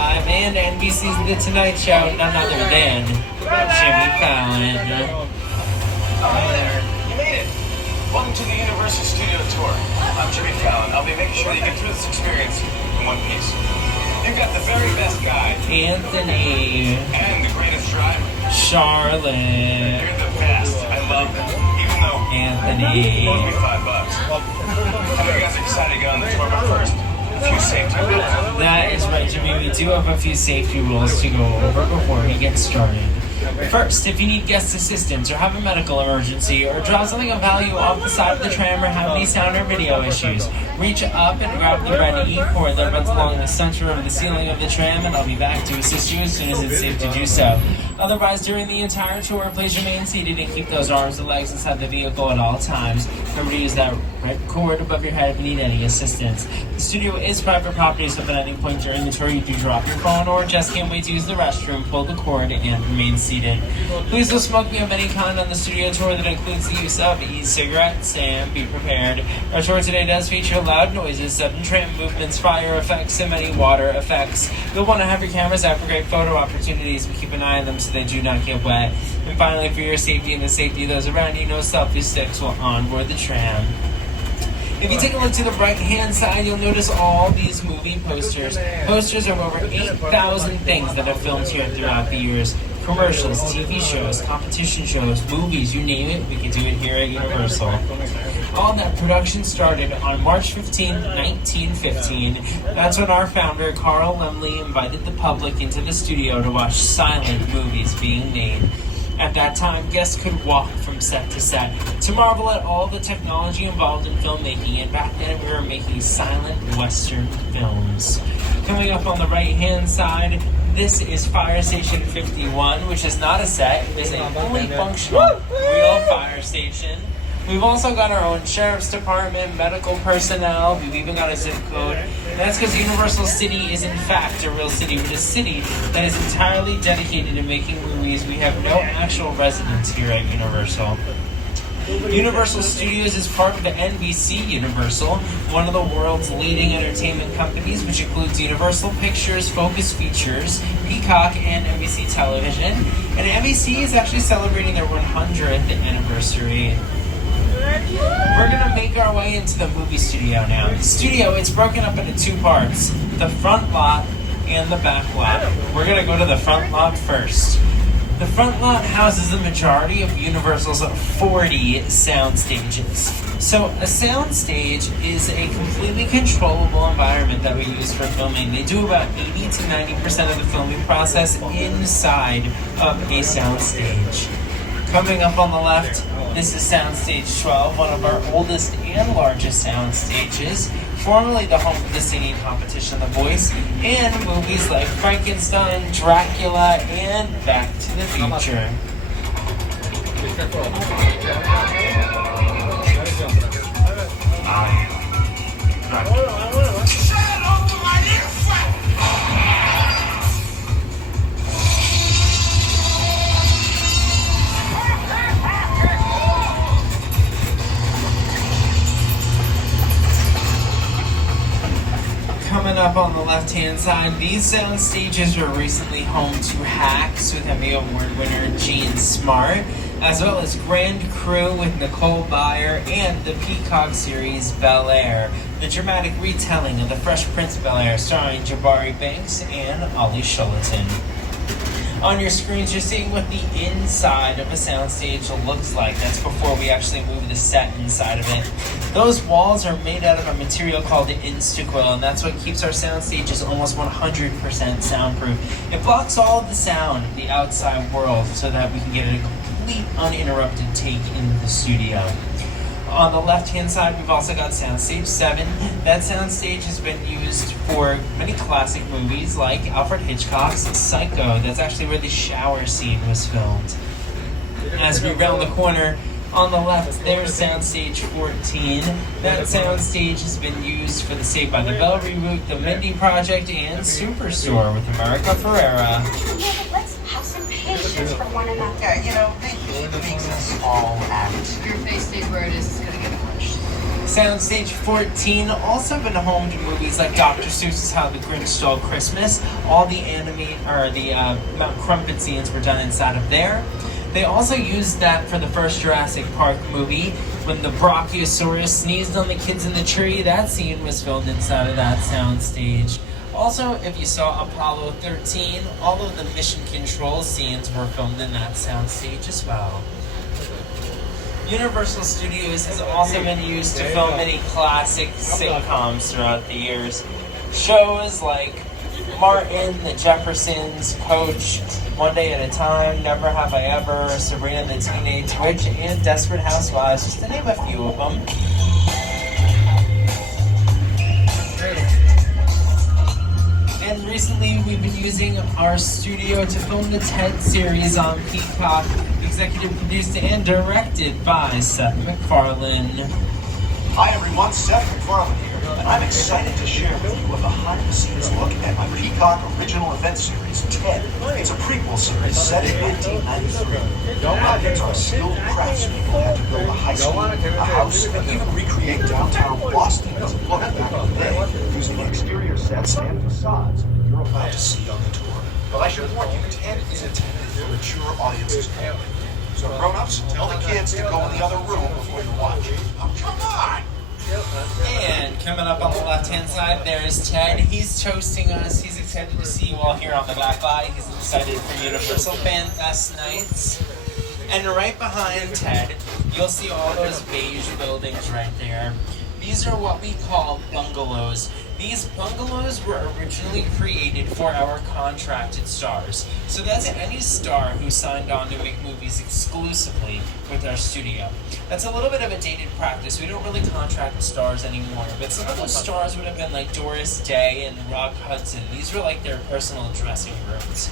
Live and NBC's The Tonight Show, none other than Jimmy Fallon. Hi there. You made it. Welcome to the Universal Studio Tour. I'm Jimmy Fallon. I'll be making sure that you get through this experience in one piece. You've got the very best guide. Anthony. And the greatest driver. Charlotte. You're the best. I love them. Even though Anthony. it'll be $5. I know you guys are excited to get on the tour, but first, a few safety rules. That is right, Jimmy. We do have a few safety rules to go over before we get started. First, if you need guest assistance or have a medical emergency or drop something of value off the side of the tram or have any sound or video issues, reach up and grab the red E cord that runs along the center of the ceiling of the tram, and I'll be back to assist you as soon as it's safe to do so. Otherwise, during the entire tour, please remain seated and keep those arms and legs inside the vehicle at all times. Remember to use that red cord above your head if you need any assistance. The studio is private property, so if at any point during the tour you do drop your phone or just can't wait to use the restroom, pull the cord and remain seated. Please don't smoke of any kind on the studio tour. That includes the use of e-cigarettes, and be prepared. Our tour today does feature loud noises, sudden tram movements, fire effects, and many water effects. You'll want to have your cameras out for great photo opportunities, but keep an eye on them so they do not get wet. And finally, for your safety and the safety of those around you, no selfie sticks will onboard the tram. If you take a look to the right-hand side, you'll notice all these movie posters. Posters of over 8,000 things that have filmed here throughout the years. Commercials, TV shows, competition shows, movies, you name it, we can do it here at Universal. All that production started on March 15, 1915. That's when our founder, Carl Laemmle, invited the public into the studio to watch silent movies being made. At that time, guests could walk from set to set to marvel at all the technology involved in filmmaking, and back then we were making silent Western films. Coming up on the right-hand side, this is Fire Station 51, which is not a set. It is a fully functional, real fire station. We've also got our own sheriff's department, medical personnel. We've even got a zip code. And that's because Universal City is in fact a real city, but a city that is entirely dedicated to making movies. We have no actual residents here at Universal. Universal Studios is part of the NBC Universal, one of the world's leading entertainment companies, which includes Universal Pictures, Focus Features, Peacock, and NBC Television. And NBC is actually celebrating their 100th anniversary. We're going to make our way into the movie studio now. The studio, it's broken up into two parts, the front lot and the back lot. We're going to go to the front lot first. The front lot houses the majority of Universal's 40 sound stages. So a sound stage is a completely controllable environment that we use for filming. They do about 80 to 90% of the filming process inside of a sound stage. Coming up on the left, this is Soundstage 12, one of our oldest and largest sound stages, formerly the home of the singing competition The Voice, and movies like Frankenstein, Dracula, and Back to the Future. Coming up on the left-hand side, these sound stages were recently home to Hacks with Emmy Award winner Gene Smart, as well as Grand Crew with Nicole Byer, and the Peacock series Bel-Air, the dramatic retelling of the Fresh Prince of Bel-Air starring Jabari Banks and Ollie Shulatin. On your screens, you're seeing what the inside of a soundstage looks like. That's before we actually move the set inside of it. Those walls are made out of a material called Instacoil, and that's what keeps our soundstages almost 100% soundproof. It blocks all of the sound of the outside world so that we can get a complete uninterrupted take in the studio. On the left-hand side, we've also got Soundstage 7. That soundstage has been used for many classic movies like Alfred Hitchcock's Psycho. That's actually where the shower scene was filmed. As we round the corner, on the left, there's Soundstage 14. That soundstage has been used for the Saved by the Bell reboot, The Mindy Project, and Superstore with America Ferrera. Let's have some patience for one another. Yeah, you know, it makes us all act. Your face stays where it is, it's gonna get pushed. Soundstage 14 also been home to movies like Dr. Seuss's How the Grinch Stole Christmas. All the Mount Crumpet scenes were done inside of there. They also used that for the first Jurassic Park movie. When the Brachiosaurus sneezed on the kids in the tree, that scene was filmed inside of that soundstage. Also, if you saw Apollo 13, all of the mission control scenes were filmed in that soundstage as well. Universal Studios has also been used to film many classic sitcoms throughout the years. Shows like Martin, The Jeffersons, Coach, One Day at a Time, Never Have I Ever, Sabrina the Teenage Witch, and Desperate Housewives, just to name a few of them. And recently we've been using our studio to film the TED series on Peacock, executive produced and directed by Seth MacFarlane. Hi everyone, Seth MacFarlane here, and I'm excited to share with you a behind-the-scenes look at my Peacock original event series, TED. It's a prequel series set in 1993. Actors are skilled craftsmen who had to build a high school, a house, and even recreate downtown Boston as it looked back in the day, using the exterior sets and facades you're about to see on the tour. But I should warn you, TED is intended for mature audiences only. So grown-ups, tell the kids to go in the other room before you watch. Oh, come on! And coming up on the left-hand side, there's Ted. He's toasting us. He's excited to see you all here on the back line. He's excited for Universal Fan Fest nights. And right behind Ted, you'll see all those beige buildings right there. These are what we call bungalows. These bungalows were originally created for our contracted stars. So that's any star who signed on to make movies exclusively with our studio. That's a little bit of a dated practice. We don't really contract stars anymore, but some of those stars would have been like Doris Day and Rock Hudson. These were like their personal dressing rooms.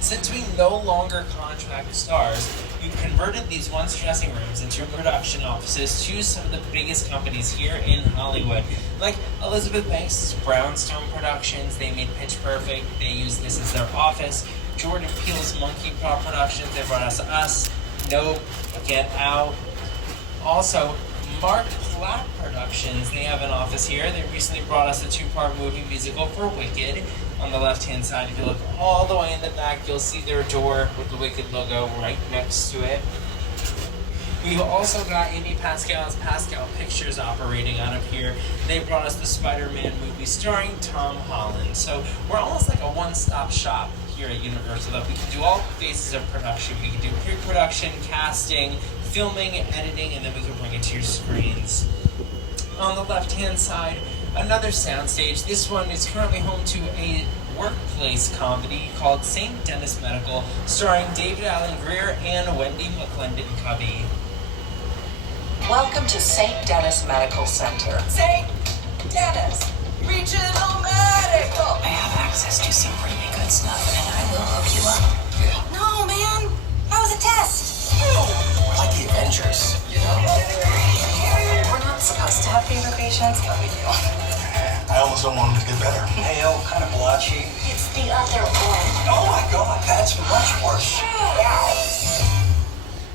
Since we no longer contract stars, we've converted these once dressing rooms into production offices to some of the biggest companies here in Hollywood, like Elizabeth Banks' Brownstone Productions. They made Pitch Perfect. They used this as their office. Jordan Peele's Monkey Paw Productions. They brought us Nope, Get Out. Also, Mark Platt Productions. They have an office here. They recently brought us a 2-part movie musical for Wicked. On the left-hand side, if you look all the way in the back, you'll see their door with the Wicked logo right next to it. We've also got Amy Pascal's Pascal Pictures operating out of here. They brought us the Spider-Man movie starring Tom Holland. So we're almost like a one-stop shop here at Universal. That we can do all phases of production. We can do pre-production, casting, filming, editing, and then we can bring it to your screens. On the left-hand side, another soundstage. This one is currently home to a workplace comedy called St. Denis Medical, starring David Allen Greer and Wendy McClendon Covey. Welcome to St. Denis Medical Center. St. Denis Regional Medical. I have access to some really good stuff, and I will hook you up. Yeah. No, man. That was a test. We're like the Avengers, you know? We're not supposed to have favorite patients. No big deal. I almost don't want him to get better. Pale, kind of blotchy. It's the other one. Oh my god, that's much worse. Wow.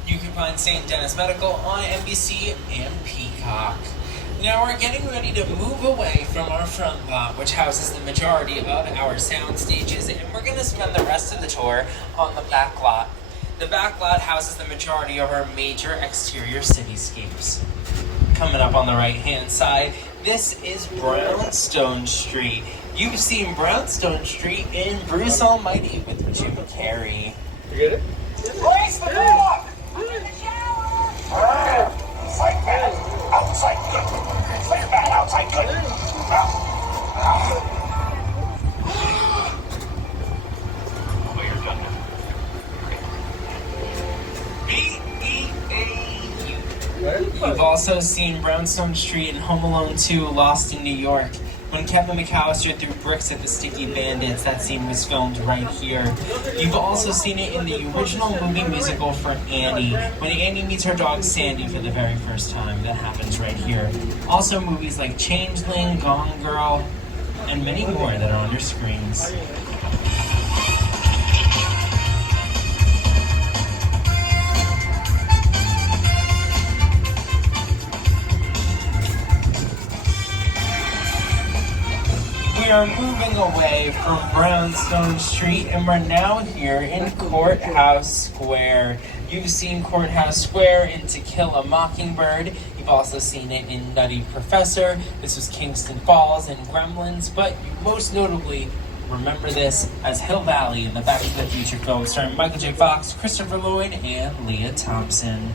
You can find St. Denis Medical on NBC and Peacock. Now we're getting ready to move away from our front lot, which houses the majority of our sound stages, and we're going to spend the rest of the tour on the back lot. The back lot houses the majority of our major exterior cityscapes. Coming up on the right-hand side, this is Brownstone Street. You've seen Brownstone Street in Bruce Almighty with Jim Carrey. You get it? Raise the door! I'm in the shower! Outside bad, outside good. Say bad, outside good. Oh, you're done now. B-E-A-U. You've also seen Brownstone Street and Home Alone 2, Lost in New York. When Kevin McAllister threw bricks at the Sticky Bandits, that scene was filmed right here. You've also seen it in the original movie musical for Annie, when Annie meets her dog Sandy for the very first time. That happens right here. Also movies like Changeling, Gone Girl, and many more that are on your screens. We are moving away from Brownstone Street and we're now here in Courthouse Square. You've seen Courthouse Square in To Kill a Mockingbird. You've also seen it in Nutty Professor. This was Kingston Falls and Gremlins, but you most notably remember this as Hill Valley in the Back to the Future film starring Michael J. Fox, Christopher Lloyd, and Leah Thompson.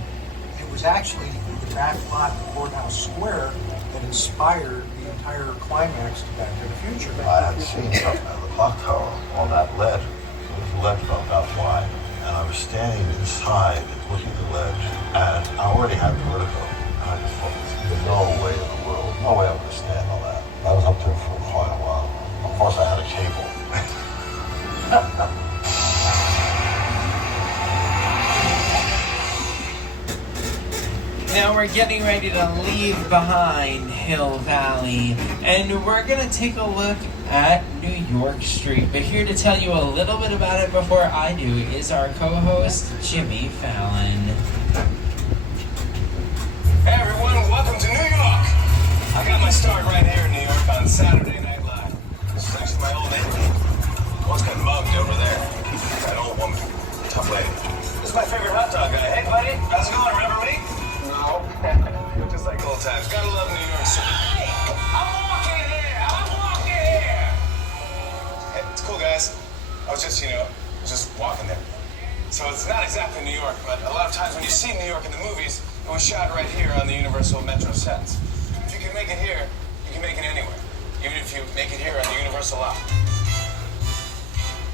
It was actually the back lot of Courthouse Square that inspired the entire climax to Back to the Future. I had seen something at the clock tower on that ledge. It was a ledge about that wide. And I was standing inside looking at the ledge, and I already had vertigo. And I just thought, there's no way in the world, no way I'm going to stand on that. I was up there for quite a while. Of course, I had a cable. Now we're getting ready to leave behind Hill Valley, and we're gonna take a look at New York Street. But here to tell you a little bit about it before I do is our co-host, Jimmy Fallon. Hey everyone, welcome to New York! I got my start right here in New York on Saturday Night Live. This is actually my old neighborhood. I once got mugged over there. That old woman, tough lady. This is my favorite hot dog guy. Hey buddy, how's it going? Remember me? No. Just like old times. Gotta love New York City. Hey, I'm walking here! Hey, it's cool guys. I was just walking there. So it's not exactly New York, but a lot of times when you see New York in the movies, it was shot right here on the Universal Metro sets. If you can make it here, you can make it anywhere. Even if you make it here on the Universal lot.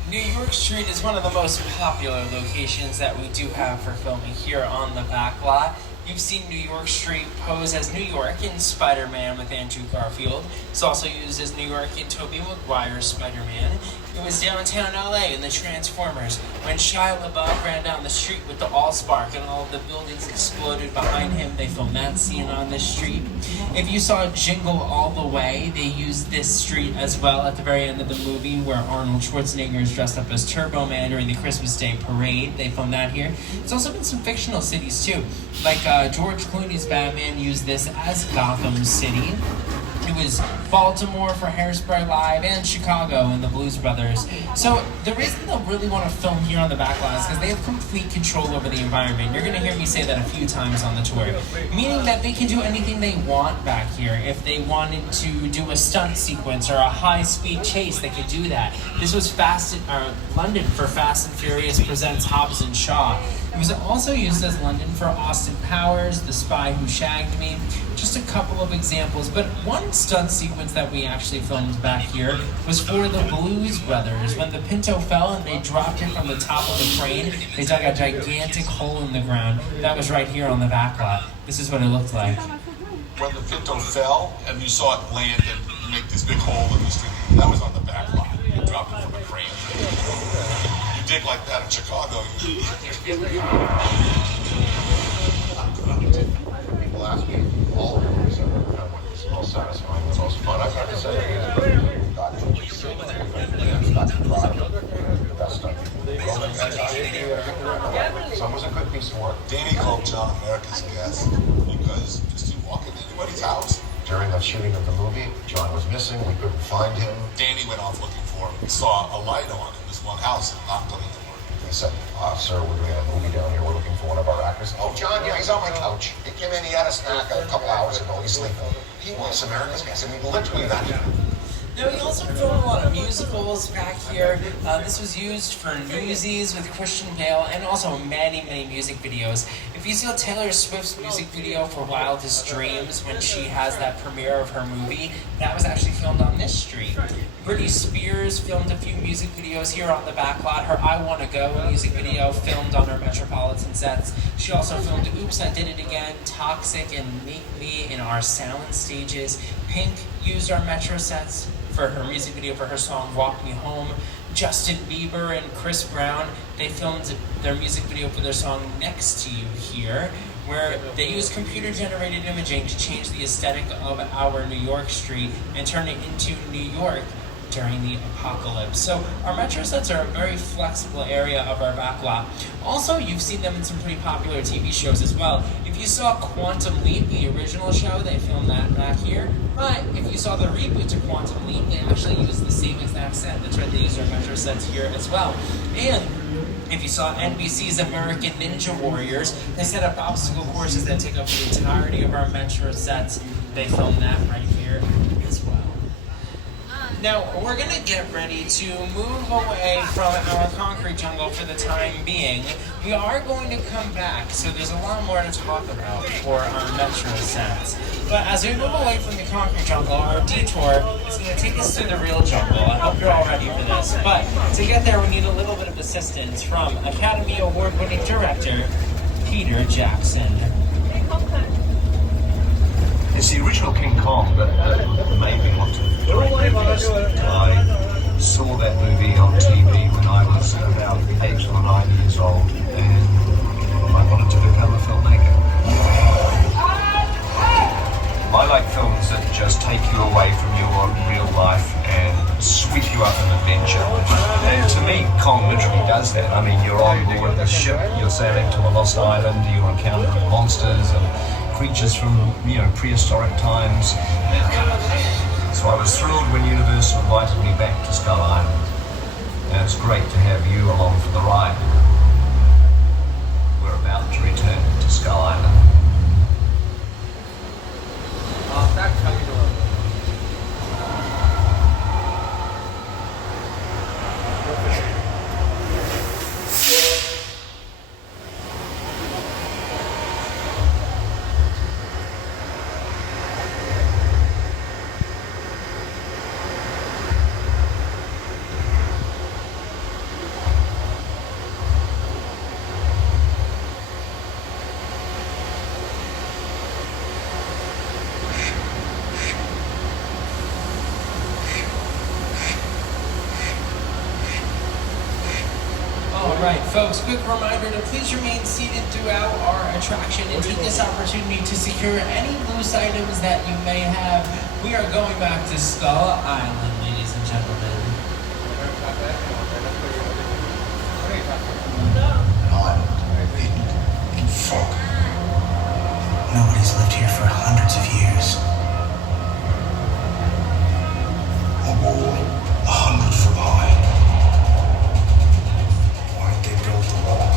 New York Street is one of the most popular locations that we do have for filming here on the back lot. You've seen New York Street pose as New York in Spider-Man with Andrew Garfield. It's also used as New York in Tobey Maguire's Spider-Man. It was downtown LA in the Transformers when Shia LaBeouf ran down the street with the Allspark and all of the buildings exploded behind him. They filmed that scene on this street. If you saw Jingle All the Way, they used this street as well at the very end of the movie where Arnold Schwarzenegger is dressed up as Turbo Man during the Christmas Day parade. They filmed that here. There's also been some fictional cities too, like George Clooney's Batman used this as Gotham City. It was Baltimore for Hairspray Live and Chicago in the Blues Brothers. So the reason they'll really want to film here on the back lot is because they have complete control over the environment. You're going to hear me say that a few times on the tour, meaning that they can do anything they want back here. If they wanted to do a stunt sequence or a high-speed chase, they could do that. This was London for Fast and Furious Presents Hobbs and Shaw. It was also used as London for Austin Powers, The Spy Who Shagged Me, just a couple of examples. But one stunt sequence that we actually filmed back here was for the Blues Brothers. When the Pinto fell and they dropped it from the top of the crane, they dug a gigantic hole in the ground. That was right here on the back lot. This is what it looked like. When the Pinto fell and you saw it land and make this big hole in the street, that was on the back lot. You dropped it from a crane. You dig like that in Chicago. People ask me all the time, so it's all satisfying, it's also fun. I've got to say, Some was a good piece of work. Danny called John America's Guest because just you walk into anybody's house. During the shooting of the movie, John was missing. We couldn't find him. Danny went off looking for him. He saw a light on in this one house and knocked on the door. He said, sir, we're doing a movie down here. We're looking for one of our actors. Oh, John, yeah, he's on my couch. He came in, he had a snack a couple hours ago. He's sleeping. He was America's Guest. I mean, literally that. Now, we also filmed a lot of musicals back here. This was used for Newsies with Christian Bale and also many, many music videos. If you saw Taylor Swift's music video for Wildest Dreams when she has that premiere of her movie, that was actually filmed on this street. Britney Spears filmed a few music videos here on the back lot. Her I Wanna Go music video filmed on her Metropolitan sets. She also filmed Oops, I Did It Again, Toxic, and Make Me in our sound stages. Pink used our Metro sets for her music video for her song Walk Me Home. Justin Bieber and Chris Brown, they filmed their music video for their song Next to You here, where they used computer-generated imaging to change the aesthetic of our New York Street and turn it into New York during the apocalypse. So our Metro sets are a very flexible area of our back lot. Also, you've seen them in some pretty popular TV shows as well. If you saw Quantum Leap, the original show, they filmed that back here. But if you you saw the reboot to Quantum Leap, they actually used the same exact set. That's right, they used our Metro sets here as well. And if you saw NBC's American Ninja Warriors, they set up obstacle courses that take up the entirety of our Metro sets. They filmed that right here as well. Now, we're going to get ready to move away from our concrete jungle for the time being. We are going to come back, so there's a lot more to talk about for our Metro sets. But as we move away from the concrete jungle, our detour is going to take us to the real jungle. I hope you're all ready for this. But to get there, we need a little bit of assistance from Academy Award-winning director, Peter Jackson. It's the original King Kong that made me want to direct movies. I saw that movie on TV when I was about 8 or 9 years old, and I wanted to become a filmmaker. I like films that just take you away from your real life and sweep you up an adventure. And to me, Kong literally does that. I mean, you're on board a ship, you're sailing to a lost island, you're encountering monsters and creatures from, prehistoric times. So I was thrilled when Universal invited me back to Skull Island. And it's great to have you along for the ride. We're about to return to Skull Island. Alright, folks, quick reminder to please remain seated throughout our attraction and take this opportunity to secure any loose items that you may have. We are going back to Skull Island, ladies and gentlemen. An island hidden in fog. Nobody's lived here for hundreds of years. A wall 100 foot high. Why'd they build the wall?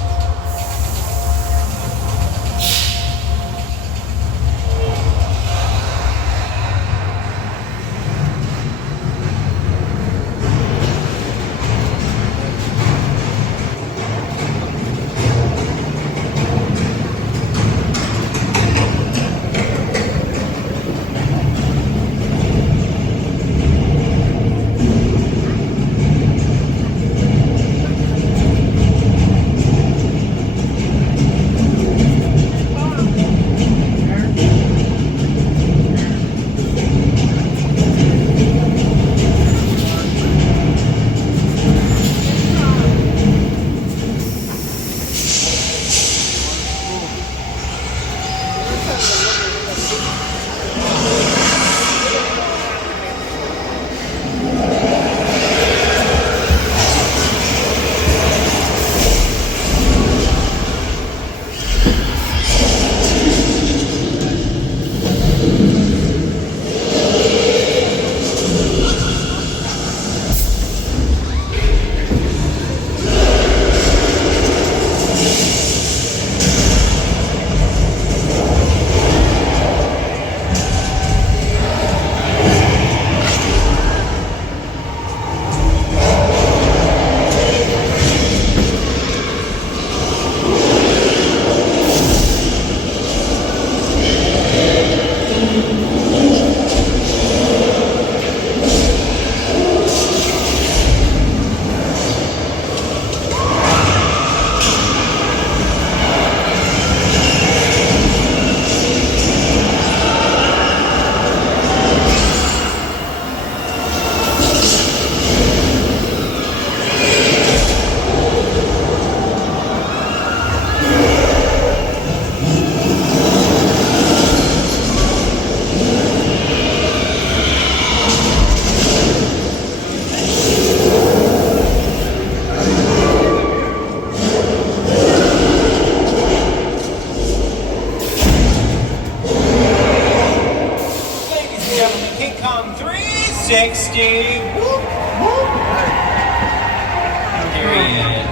King Kong 360. Whoop, whoop. Period.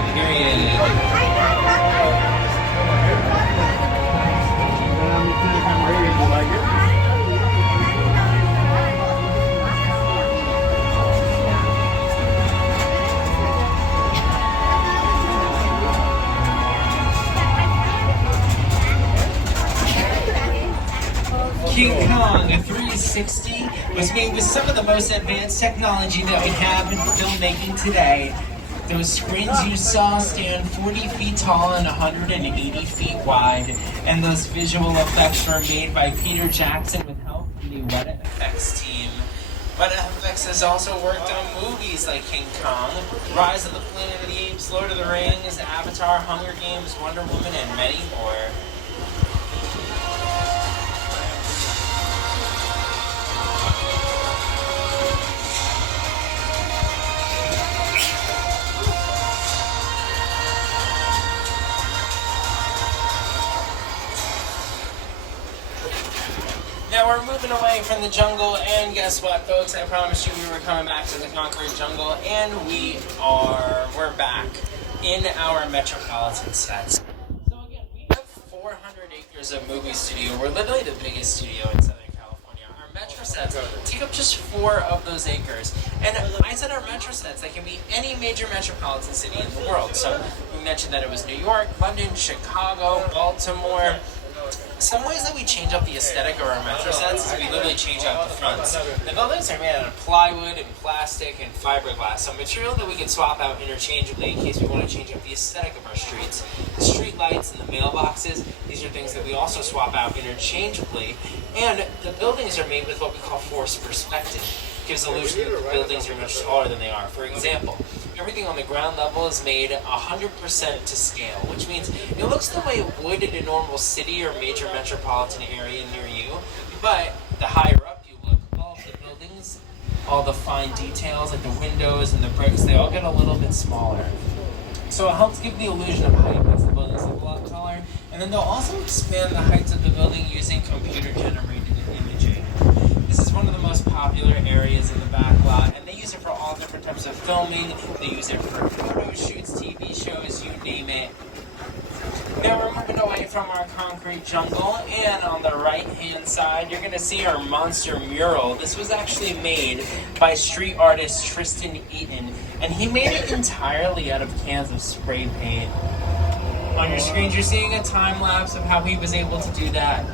King Kong 360 was made with some of the most advanced technology that we have in filmmaking today. Those screens you saw stand 40 feet tall and 180 feet wide, and those visual effects were made by Peter Jackson with help from the Weta Effects team. Weta Effects has also worked on movies like King Kong, Rise of the Planet of the Apes, Lord of the Rings, Avatar, Hunger Games, Wonder Woman, and many more. Now we're moving away from the jungle, and guess what, folks? I promised you we were coming back to the concrete jungle, and we're back in our Metropolitan sets. So again, we have 400 acres of movie studio. We're literally the biggest studio in Southern California. Our Metro sets take up just 4 of those acres. And I said our Metro sets, they can be any major metropolitan city in the world. So we mentioned that it was New York, London, Chicago, Baltimore. Some ways that we change up the aesthetic of our Metro sets is we literally change out the fronts. The buildings are made out of plywood and plastic and fiberglass, so material that we can swap out interchangeably in case we want to change up the aesthetic of our streets. The street lights and the mailboxes, these are things that we also swap out interchangeably. And the buildings are made with what we call forced perspective. It gives the illusion that the buildings are much taller than they are. For example, everything on the ground level is made 100% to scale, which means it looks the way it would in a normal city or major metropolitan area near you, but the higher up you look, all of the buildings, all the fine details like the windows and the bricks, they all get a little bit smaller. So it helps give the illusion of height, makes the buildings look a lot taller, and then they'll also expand the heights of the building using computer-generated imaging. This is one of the most popular areas in the back lot, and they use it for all different types of filming. They use it for photo shoots, TV shows, you name it. Now we're moving away from our concrete jungle, and on the right-hand side, you're going to see our monster mural. This was actually made by street artist Tristan Eaton, and he made it entirely out of cans of spray paint. On your screens, you're seeing a time-lapse of how he was able to do that.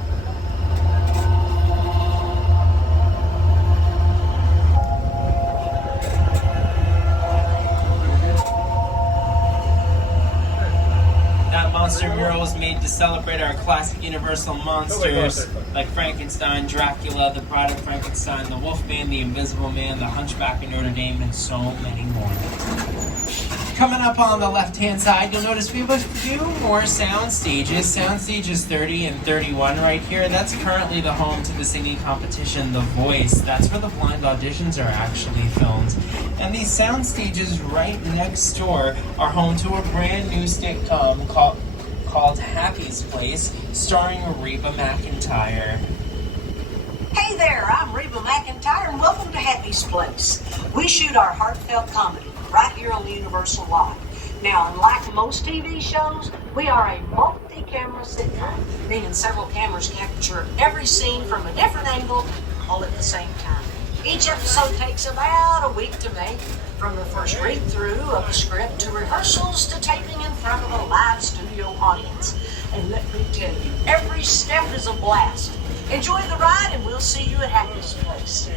Monster mural is made to celebrate our classic Universal monsters like Frankenstein, Dracula, the Bride of Frankenstein, the Wolfman, the Invisible Man, the Hunchback of Notre Dame, and so many more. Coming up on the left-hand side, you'll notice we have a few more sound stages. Sound stages 30 and 31 right here. That's currently the home to the singing competition, The Voice. That's where the blind auditions are actually filmed. And these sound stages right next door are home to a brand new sitcom called Happy's Place, starring Reba McEntire. Hey there, I'm Reba McEntire, and welcome to Happy's Place. We shoot our heartfelt comedy right here on the Universal lot. Now, unlike most TV shows, we are a multi-camera sitcom, meaning several cameras capture every scene from a different angle all at the same time. Each episode takes about a week to make, from the first read-through of the script to rehearsals to taping in front of a live studio audience. And let me tell you, every step is a blast. Enjoy the ride, and we'll see you at Happy's Place.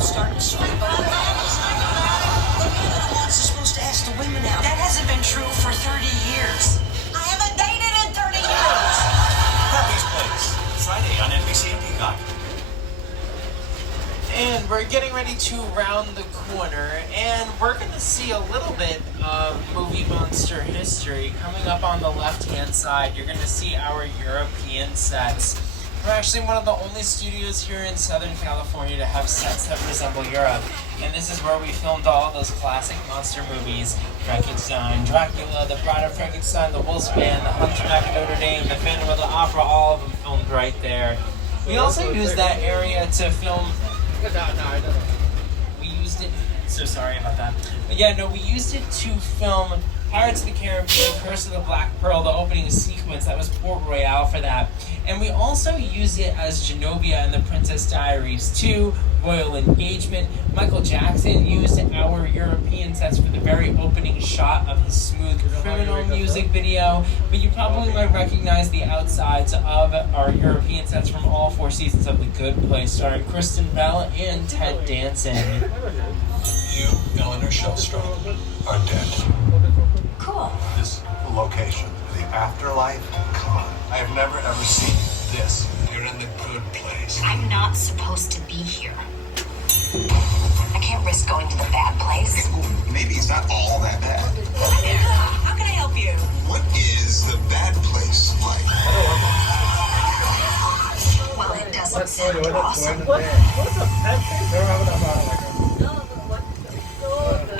Starting to sweep up. The men are the ones who are supposed to ask the women out. That hasn't been true for 30 years. I haven't dated in 30 years. Happy's Place, Friday on NBC and Peacock. And we're getting ready to round the corner, and we're going to see a little bit of movie monster history. Coming up on the left-hand side, you're going to see our European sets. We're actually one of the only studios here in Southern California to have sets that resemble Europe. And this is where we filmed all those classic monster movies. Frankenstein, Dracula, the Bride of Frankenstein, the Wolfman, the Hunchback of Notre Dame, the Phantom of the Opera, all of them filmed right there. We also used that area to film. We used it. So sorry about that. But yeah, no, we used it to film Pirates of the Caribbean, Curse of the Black Pearl, the opening sequence. That was Port Royale for that. And we also used it as Genovia in The Princess Diaries 2, Royal Engagement. Michael Jackson used our European sets for the very opening shot of his Smooth Criminal music video. But you probably might recognize the outsides of our European sets from all 4 seasons of The Good Place, starring Kristen Bell and Ted Danson. You, Eleanor Shellstrom, are dead. Cool. This location, the afterlife, come on. I have never ever seen this. You're in the good place. I'm not supposed to be here. I can't risk going to the bad place. Maybe it's not all that bad. Hi there. How can I help you? What is the bad place like? Well, it doesn't sound awesome.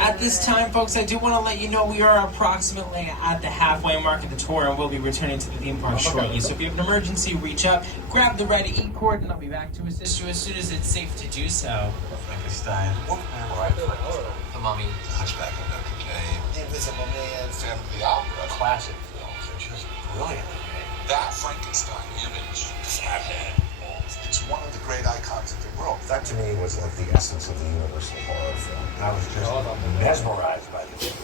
At this time, folks, I do want to let you know we are approximately at the halfway mark of the tour, and we'll be returning to the theme park shortly. So if you have an emergency, reach up, grab the red E-cord, and I'll be back to assist you as soon as it's safe to do so. Frankenstein, The Mummy, Hunchback of Notre Dame, The Invisible Man, Phantom of the Opera. classic films are just brilliant. That Frankenstein image, flathead, it's one of the great icons of the world. That to me was like the essence of the universal horror film. I was just mesmerized by this.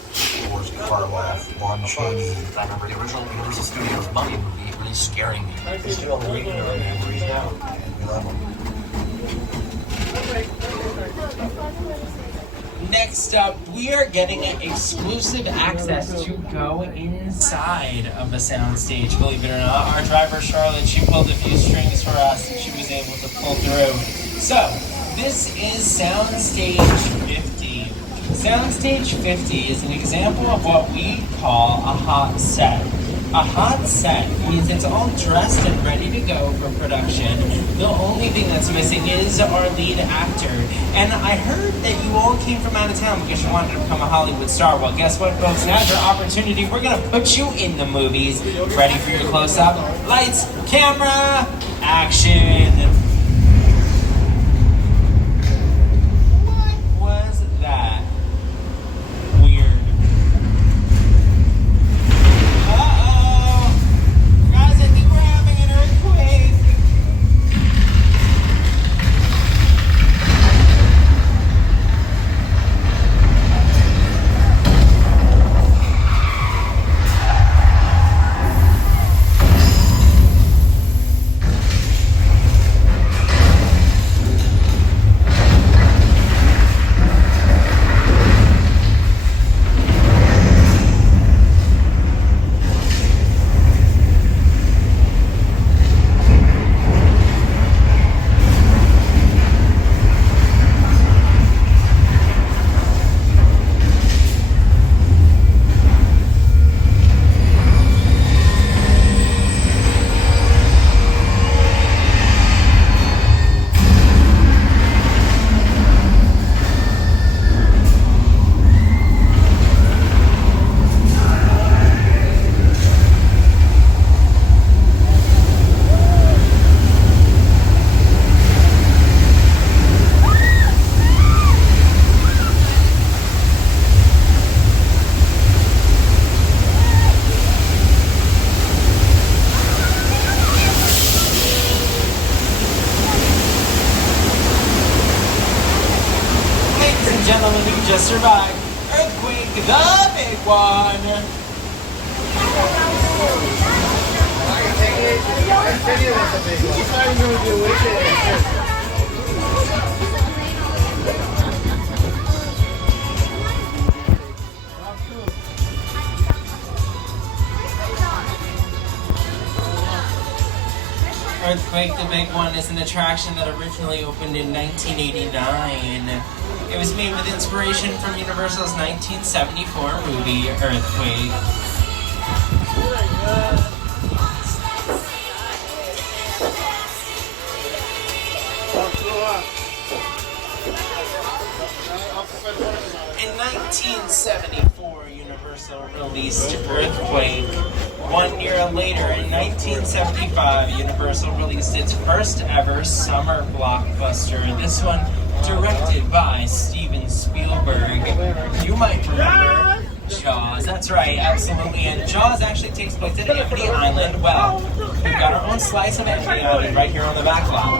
Boris Karloff, Lon Chaney. I remember the original Universal Studios Mummy movie really scaring me. It's still ringing in our memories now, and we love them. Next up, we are getting exclusive access to go inside of the soundstage. Believe it or not, our driver Charlotte, she pulled a few strings for us and she was able to pull through. So, this is Soundstage 50. Soundstage 50 is an example of what we call a hot set. A hot set means it's all dressed and ready to go for production. The only thing that's missing is our lead actor. And I heard that you all came from out of town because you wanted to become a Hollywood star. Well, guess what, folks? Now's your opportunity. We're going to put you in the movies. Ready for your close-up? Lights, camera, action. What was that? Weird. Guys, I think we're having an earthquake. Gentlemen, who just survived earthquake, the big one. Earthquake the Big One is an attraction that originally opened in 1989. It was made with inspiration from Universal's 1974 movie, Earthquake. In 1974, Universal released Earthquake. 1 year later, in 1975, Universal released its first ever summer blockbuster. This one directed by Steven Spielberg. You might remember Jaws. That's right, absolutely. And Jaws actually takes place at Amity Island. Well, we've got our own slice of Amity Island right here on the back lot.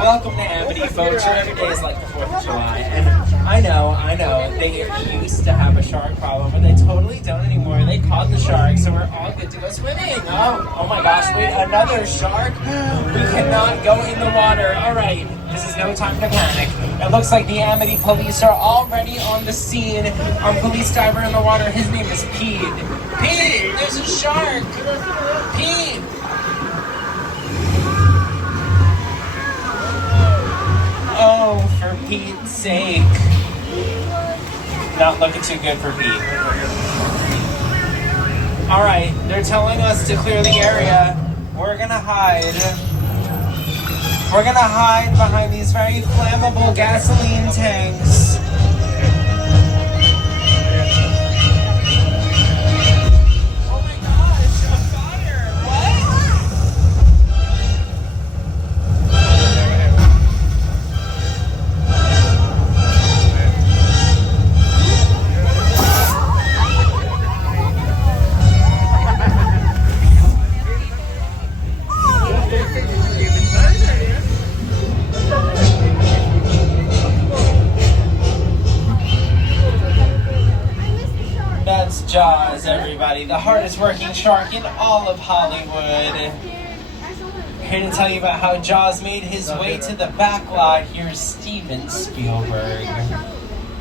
Welcome to Amity, folks. Your every day is like the 4th of July. And I know, they used to have a shark problem, but they totally don't anymore. They caught the shark, so we're all good to go swimming. Oh my gosh, wait, another shark? We cannot go in the water. All right, this is no time to panic. It looks like the Amity police are already on the scene. Our police diver in the water, his name is Pete. Pete, there's a shark. Pete. Oh, for Pete's sake. Not looking too good for Pete. Alright, they're telling us to clear the area. We're gonna hide. We're gonna hide behind these very flammable gasoline tanks. Oh my gosh, a fire! What? That's Jaws, everybody, the hardest working shark in all of Hollywood. Here to tell you about how Jaws made his way to the back lot, here's Steven Spielberg.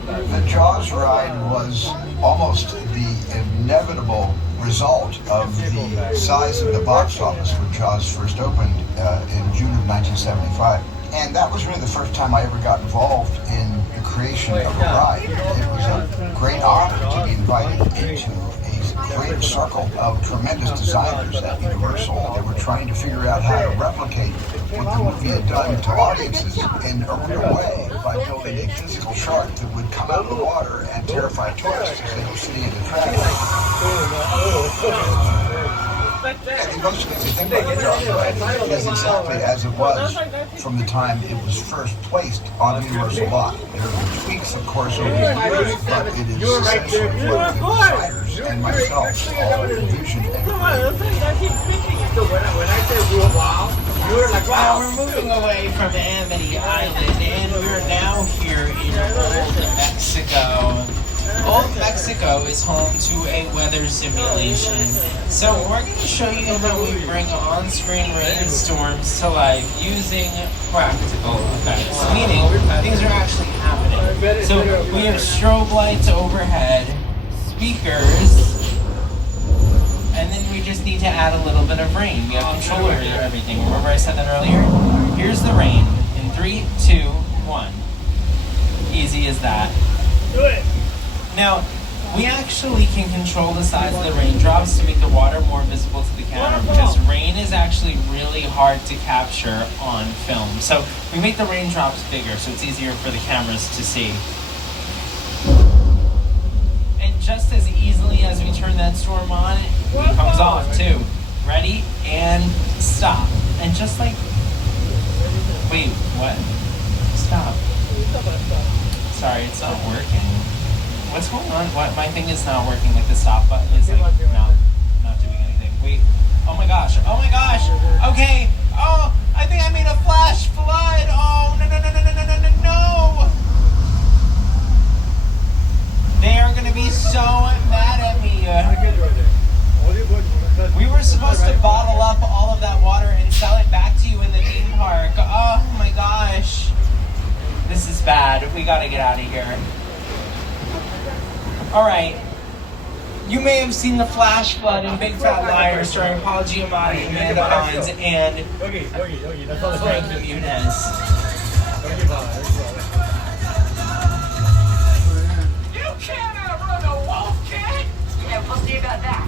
The Jaws ride was almost the inevitable result of the size of the box office when Jaws first opened in June of 1975. And that was really the first time I ever got involved in the creation of a ride. It was a great honor to be invited into a great circle of tremendous designers at Universal that were trying to figure out how to replicate what the movie had done to audiences in a real way by building a physical shark that would come out of the water and terrify tourists as they were sitting in the traffic. And the most amazing thing about the Jaws ride is exactly as it was from the time it was first placed on the Universal lot. There were tweaks, of course, over the years, but it is essentially what the designers and myself all envisioned and Well, we're moving away from Amity Island, and we're now here in Old Mexico. Old Mexico is home to a weather simulation, so we're going to show you how we bring on-screen rainstorms to life using practical effects, meaning things are actually happening. So we have strobe lights overhead, speakers, and then we just need to add a little bit of rain. We have control over everything. Remember I said that earlier? Here's the rain in 3, 2, 1. Easy as that. Do it. Now, we actually can control the size of the raindrops to make the water more visible to the camera because rain is actually really hard to capture on film. So we make the raindrops bigger so it's easier for the cameras to see. And just as easily as we turn that storm on, it comes off too. Ready? And stop. And just like... Wait, what? Stop. Sorry, it's not working. What's going on? What? My thing is not working. Like the stop button is like not doing anything. Wait. Oh my gosh. Oh my gosh. Okay. Oh, I think I made a flash flood. Oh no. They are gonna be so mad at me. We were supposed to bottle up all of that water and sell it back to you in the theme park. Oh my gosh. This is bad. We gotta get out of here. Alright, you may have seen the flash flood in Big Fat Liar starring Paul Giamatti, Amanda Bynes, and Frank Muniz. You can't outrun a wolf, kid! Yeah, we'll see about that.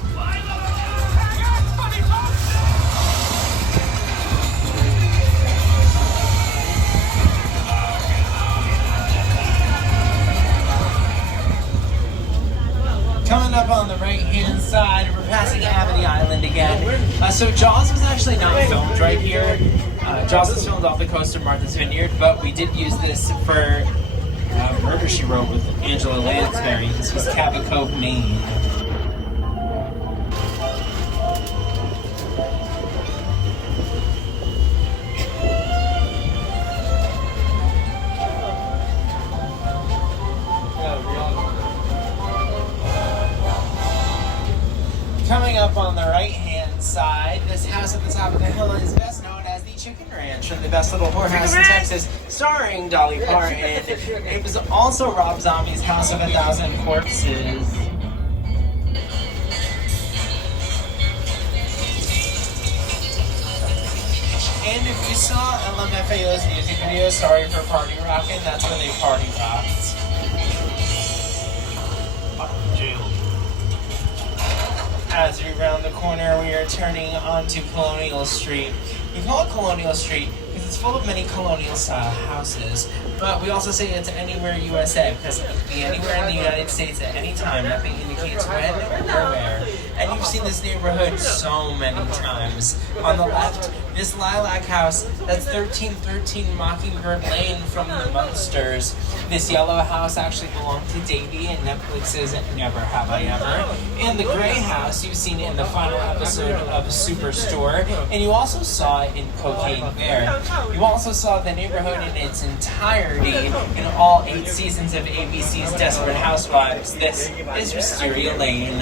So Jaws was actually not filmed right here. Jaws was filmed off the coast of Martha's Vineyard, but we did use this for Murder, She Wrote with Angela Lansbury. This was Cabot Cove, Maine. Coming up on the right-hand side, this house at the top of the hill is best known as the Chicken Ranch and the best little whorehouse in Texas, starring Dolly Parton. It was also Rob Zombie's House of a Thousand Corpses. And if you saw LMFAO's music video, Sorry for Party Rockin', that's where they party rocked. As we round the corner, we are turning onto Colonial Street. We call it Colonial Street because it's full of many colonial-style houses, but we also say it's anywhere USA because it can be anywhere in the United States at any time. Nothing indicates when or where. And you've seen this neighborhood so many times. On the left, this lilac house, that's 1313 Mockingbird Lane from the Munsters. This yellow house actually belonged to Davey in Netflix's Never Have I Ever. And the gray house you've seen in the final episode of Superstore, and you also saw it in Cocaine Bear. You also saw the neighborhood in its entirety in all 8 seasons of ABC's Desperate Housewives. This is Wisteria Lane.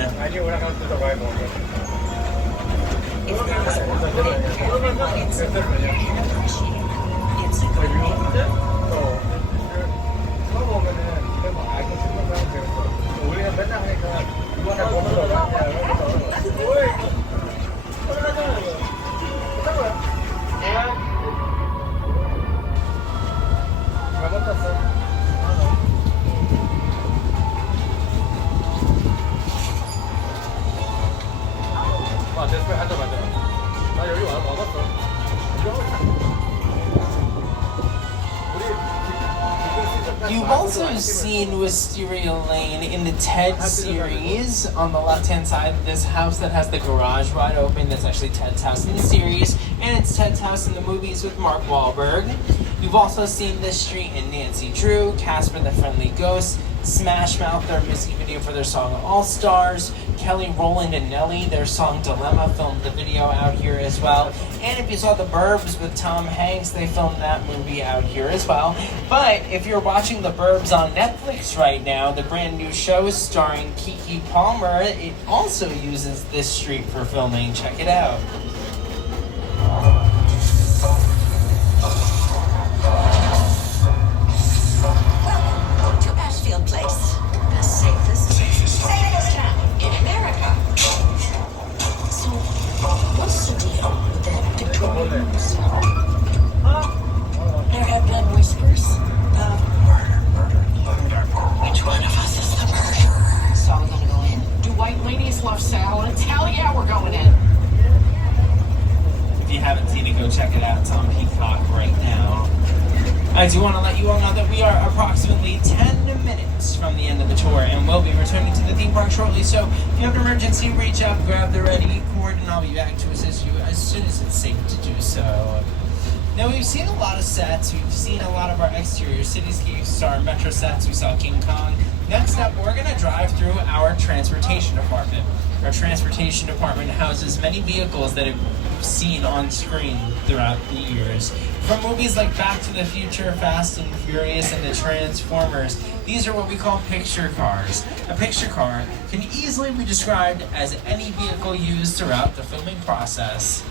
You've also seen Wisteria Lane in the Ted series on the left-hand side. This house that has the garage wide open, that's actually Ted's house in the series, and it's Ted's house in the movies with Mark Wahlberg. You've also seen this street in Nancy Drew, Casper the Friendly Ghost, Smash Mouth, their music video for their song All Stars, Kelly Rowland and Nelly, their song Dilemma, filmed the video out here as well. And if you saw The Burbs with Tom Hanks, they filmed that movie out here as well. But if you're watching The Burbs on Netflix right now, the brand new show starring Keke Palmer, it also uses this street for filming. Check it out. Welcome to Ashfield Place, the safest town in America. So, what's the deal with that Victorians? There have been whispers of murder. Which one of us is the murderer? So I'm gonna go in. Do white ladies love salads? Hell yeah, we're going in. If you haven't seen it, go check it out. It's on Peacock right now. I do want to let you all know that we are approximately 10 minutes from the end of the tour, and we'll be returning to the theme park shortly. So if you have an emergency, reach up, grab the ready cord, and I'll be back to assist you as soon as it's safe to do so. Now, we've seen a lot of sets. We've seen a lot of our exterior cityscapes, our metro sets. We saw King Kong. Next up, we're going to drive through our transportation department. Our transportation department houses many vehicles that have seen on screen throughout the years. From movies like Back to the Future, Fast and Furious, and the Transformers, these are what we call picture cars. A picture car can easily be described as any vehicle used throughout the filming process.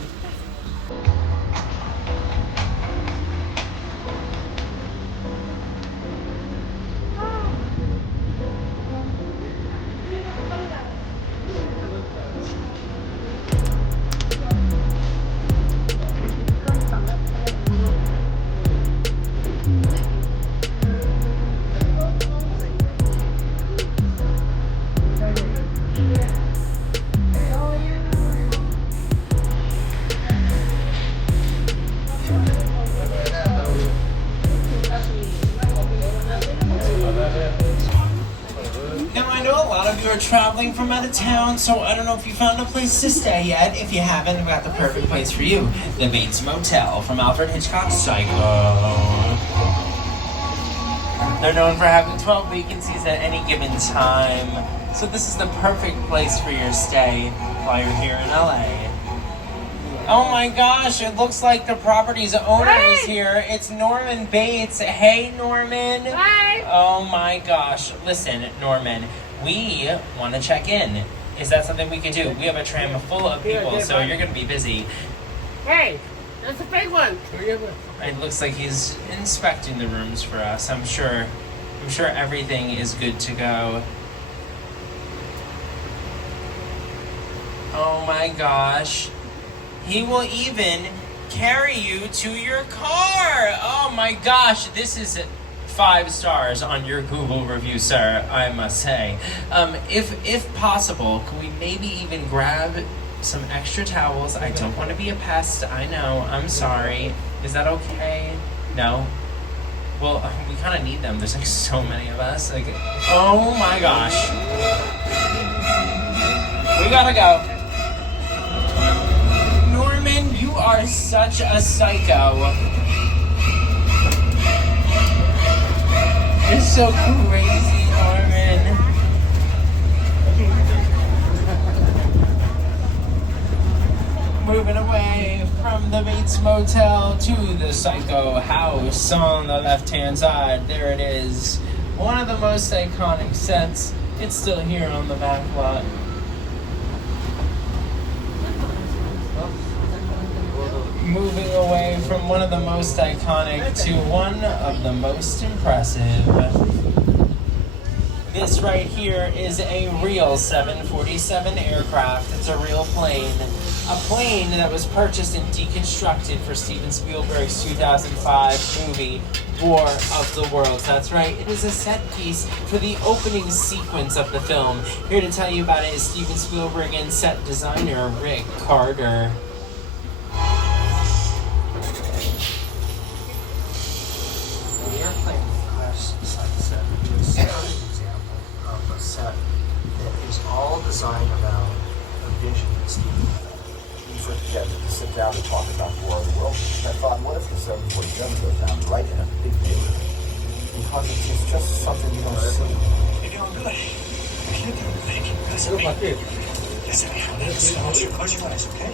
traveling from out of town, so I don't know if you found a place to stay yet. If you haven't, I've got the perfect place for you. The Bates Motel from Alfred Hitchcock's Psycho. They're known for having 12 vacancies at any given time, so this is the perfect place for your stay while you're here in LA. Oh my gosh, it looks like the property's owner is here. It's Norman Bates. Hey, Norman. Hi. Oh my gosh. Listen, Norman, we want to check in. Is that something we can do? We have a tram full of people, so you're going to be busy. Hey, that's a big one. It looks like he's inspecting the rooms for us. I'm sure everything is good to go. Oh my gosh. He will even carry you to your car. Oh my gosh, this is 5 stars on your Google review, sir, I must say. If possible, can we maybe even grab some extra towels? I don't want to be a pest, I know, I'm sorry. Is that okay? No? Well, we kind of need them. There's like so many of us. Like, oh my gosh. We gotta go. Norman, you are such a psycho. You're so crazy, Norman. Moving away from the Bates Motel to the Psycho house on the left-hand side. There it is. One of the most iconic sets. It's still here on the back lot. Moving away from one of the most iconic to one of the most impressive. This right here is a real 747 aircraft. It's a real plane. A plane that was purchased and deconstructed for Steven Spielberg's 2005 movie, War of the Worlds. That's right, it is a set piece for the opening sequence of the film. Here to tell you about it is Steven Spielberg and set designer Rick Carter. The airplane crash set is an example of a set that is all designed around a vision that Steven had. We put together to sit down and talk about War of the Worlds. I thought, what if the 747 goes down right in a big neighborhood? Because it's just something you don't see. You're doing good. You're doing great. Listen to me. Listen to me. Close your eyes, okay?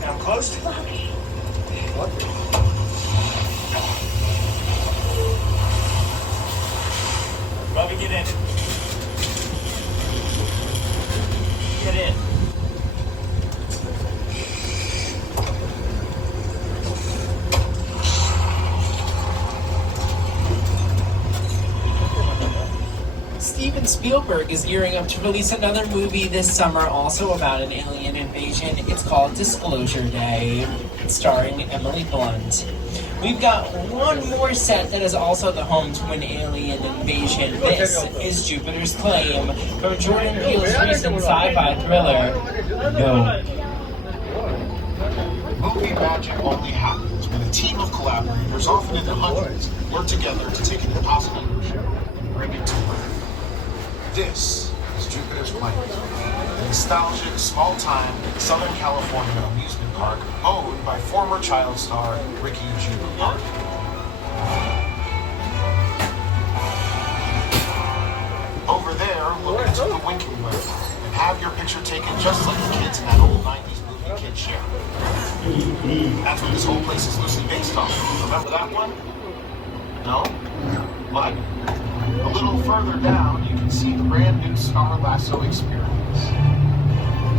Now closed. What? Bobby, get in. Get in. Steven Spielberg is gearing up to release another movie this summer, also about an alien invasion. It's called Disclosure Day, starring Emily Blunt. We've got one more set that is also the home to an alien invasion. This is Jupiter's Claim from Jordan Peele's recent sci-fi thriller, No. Movie magic only happens when a team of collaborators, often in the hundreds, work together to take an impossible notion and bring it to life. This is Jupiter's Claim, a nostalgic, small-time Southern California amusement park owned by former child star Ricky Jr. Park. Over there, look into the winking mirror and have your picture taken just like the kids in that old 90s movie Kid Share. That's what this whole place is loosely based on. Remember that one? No? But a little further down, you can see the brand new Star Lasso experience.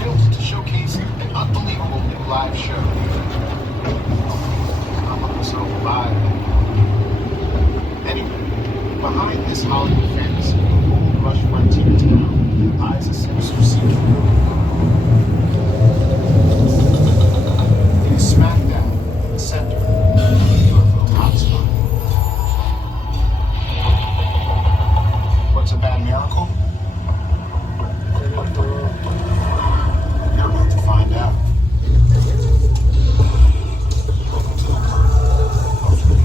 Built to showcase an unbelievable new live show. I'm looking so live. Anyway, behind this Hollywood fantasy, Gold Rush frontier town lies a sinister secret. It is smack dab in the center of the UFO hotspot. What's a bad miracle? You're about to find out. Welcome to the world of the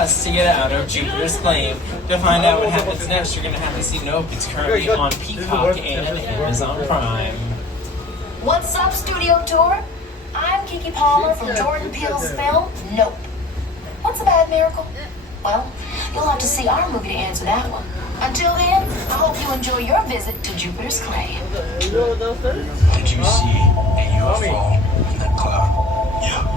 us to get out of Jupiter's claim. To find out what happens next, you're going to have to see Nope. It's currently on Peacock and Amazon Prime. What's up, Studio Tour? I'm Kiki Palmer from Jordan Peele's film, Nope. What's a bad miracle? Well, you'll have to see our movie to answer that one. Until then, I hope you enjoy your visit to Jupiter's clay. Did you see a UFO in that cloud? Yeah.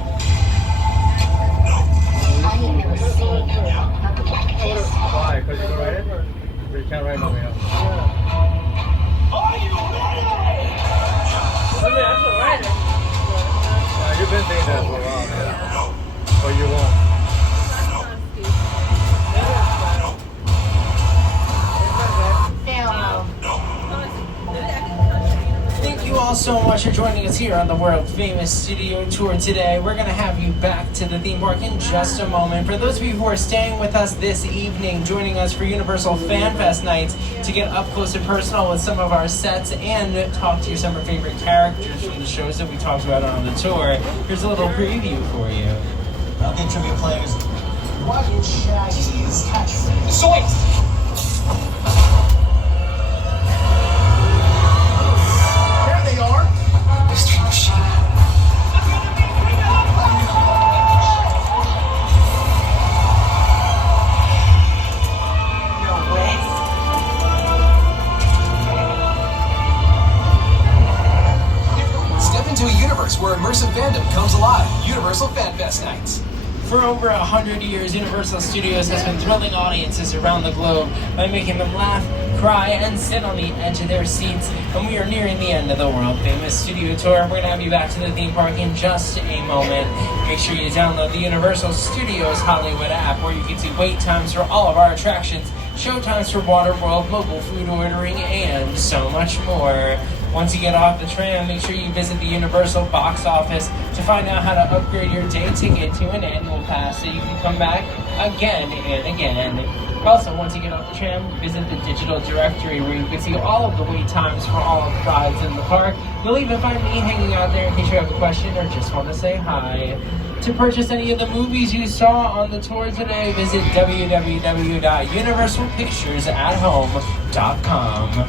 I ain't never seen not the black face. Why? Because you can write it? Or you can't write it? Are you ready? I mean, I can write it. You've been saying that for a while, man. Or you won't. Thank you all so much for joining us here on the world famous studio tour today. We're going to have you back to the theme park in just a moment. For those of you who are staying with us this evening, joining us for Universal Fan Fest nights to get up close and personal with some of our sets and talk to some of our favorite characters from the shows that we talked about on the tour, here's a little preview for you. I'll get trivia players. What is Shaggy's catchphrase? Zoinks! There they are! Mystery Machine. No way. Step into a universe where immersive fandom comes alive. Universal Fan Fest nights. For over 100 years, Universal Studios has been thrilling audiences around the globe by making them laugh, cry, and sit on the edge of their seats. And we are nearing the end of the world-famous studio tour. We're going to have you back to the theme park in just a moment. Make sure you download the Universal Studios Hollywood app, where you can see wait times for all of our attractions, show times for Waterworld, mobile food ordering, and so much more. Once you get off the tram, make sure you visit the Universal box office to find out how to upgrade your day ticket to an annual pass so you can come back again and again. Also, once you get off the tram, visit the digital directory where you can see all of the wait times for all of the rides in the park. You'll even find me hanging out there in case you have a question or just want to say hi. To purchase any of the movies you saw on the tour today, visit www.universalpicturesathome.com.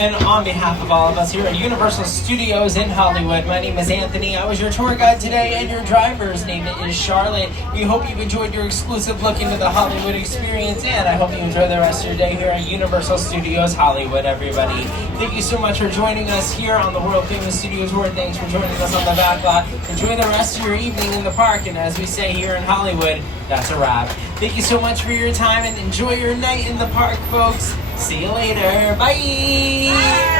And on behalf of all of us here at Universal Studios in Hollywood, my name is Anthony. I was your tour guide today, and your driver's name is Charlotte. We hope you've enjoyed your exclusive look into the Hollywood experience, and I hope you enjoy the rest of your day here at Universal Studios Hollywood, everybody. Thank you so much for joining us here on the World Famous Studio Tour. Thanks for joining us on the back lot. Enjoy the rest of your evening in the park, and as we say here in Hollywood, that's a wrap. Thank you so much for your time, and enjoy your night in the park, folks. See you later. Bye.